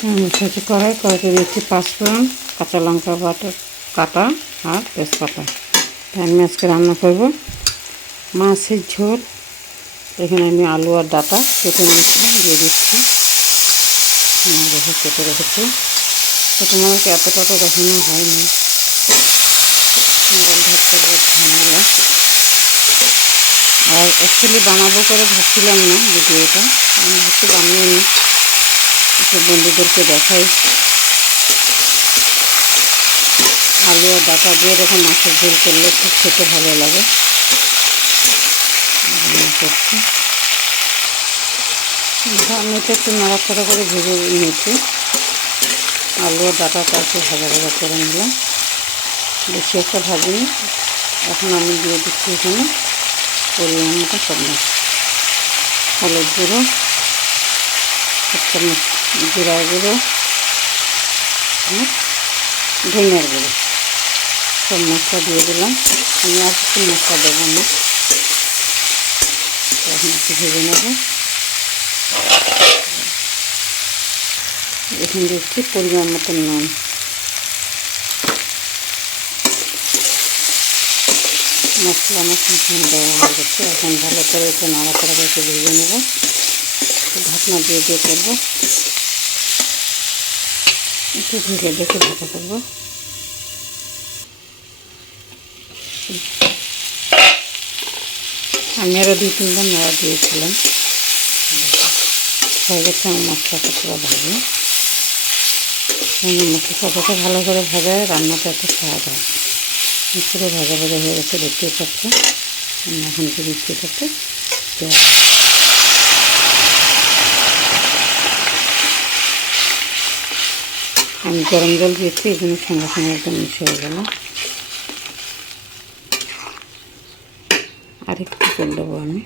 সেটি কড়াইতে দিচ্ছি পাঁচফোড়ন, কাঁচা লঙ্কা কাটা আর তেজপাতা। আমি আজকে রান্না করব মাছের ঝোল। এখানে আমি আলু আর ডাঁটা কেটে নিয়েছিলাম, দিয়ে দিচ্ছি। কেটে রেখেছি, তো তোমাদেরকে এতটা তো দেখানো হয়নি। আর অ্যাকচুয়ালি বানাবো করে ভাবছিলাম না ভিডিওটা, আমি একটু বানিয়ে নিই, একটু বন্ধুদেরকে দেখাই। আলু আর ডাঁটা দিয়ে এরকম মাছের ঝোল করলে খুব খেতে ভালো লাগে। করছি আমি তো একটু নাড়াচাড়া করে ভেজে নিয়েছি। আলু আর ডাঁটাটা একটু ভাজা ভাজা করে নিলাম, বেশি একটা ভাজিনি। এখন আমি দিয়ে দিচ্ছি এখানে পরিমাণ মতো সব মাছ, হলুদ গুঁড়ো, এক চামচ জিরা গুঁড়ো, ধনিয়ার গুঁড়ো, সব মশলা দিয়ে দিলাম। আমি আর কিছু মশলা দেবো না, এখন একটু ভেজে নেব। এখন দিচ্ছি পরিমাণ মতো নুন। মশলা আমার সম্পূর্ণ দেওয়া হয়ে গেছে। এখন ভালো করে একটু নাড়াচাড়া করে একটু ভেজে নেব, ঢাকনা দিয়ে করবো, একটু ঢেকে দেখে ভাজা করবো। আমি আরও 2-3 বার নাড়া দিয়েছিলাম। হয়ে গেছে আমার মশলাটা পুরো ভাজা। মশলাটাকে ভালো করে ভাজা রান্নাটা এত স্বাদ হয়। পুরো ভাজা ভাজা হয়ে গেছে, দেখতেই পাচ্ছি। আমি এখন কি দিচ্ছি এটাতে আমি গরম জল দিয়েছি, এই জন্য সঙ্গে সঙ্গে একদম মিশে হয়ে গেল। আরেকটু করে দেবো আমি।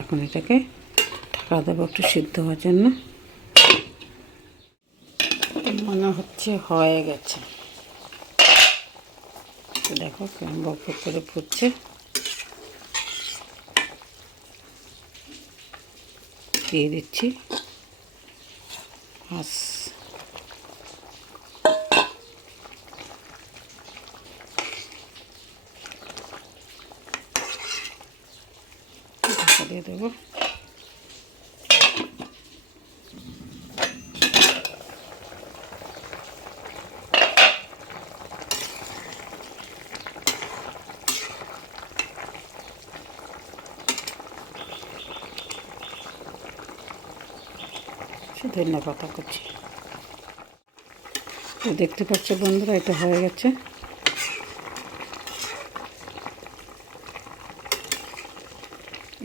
এখন এটাকে ঢাকা দেবো একটু সিদ্ধ হওয়ার জন্য। মনে হচ্ছে হয়ে গেছে, দেখো কেমন বক করে ফুটছে। দিয়ে দিচ্ছি মাছ। দিয়ে দেবো। ধন্যবাদ পাতা করছি। তো দেখতে পাচ্ছ বন্ধুরা, এটা হয়ে গেছে।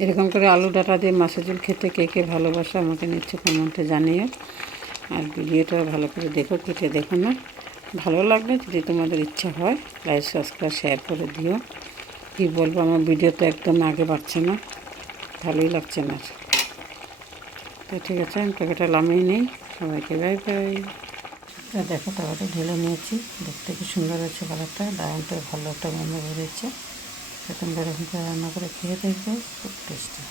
এরকম করে আলু ডাঁটা দিয়ে মাছের ঝোল খেতে কে কে ভালোবাসে আমাকে নিচ্ছে কমেন্টে জানিও। আর ভিডিওটা ভালো করে দেখো, কেটে দেখো না। ভালো লাগবে যদি তোমাদের ইচ্ছা হয় লাইক সাবস্ক্রাইব শেয়ার করে দিও। কী বলবো, আমার ভিডিও তো একদম আগে বাড়ছে না, ভালোই লাগছে না। তো ঠিক আছে, আমি প্যাকেটটা নামিয়ে নিই। সবাইকে বাই বাই। দেখো টাকাটা ঢেলে নিয়েছি, দেখতে কি সুন্দর হচ্ছে কালারটা, দারুণটা ভালো একটা গন্ধ বেরোচ্ছে। তোমরা এরকম করে রান্না করে খেয়ে দেখবে, খুব টেস্টি।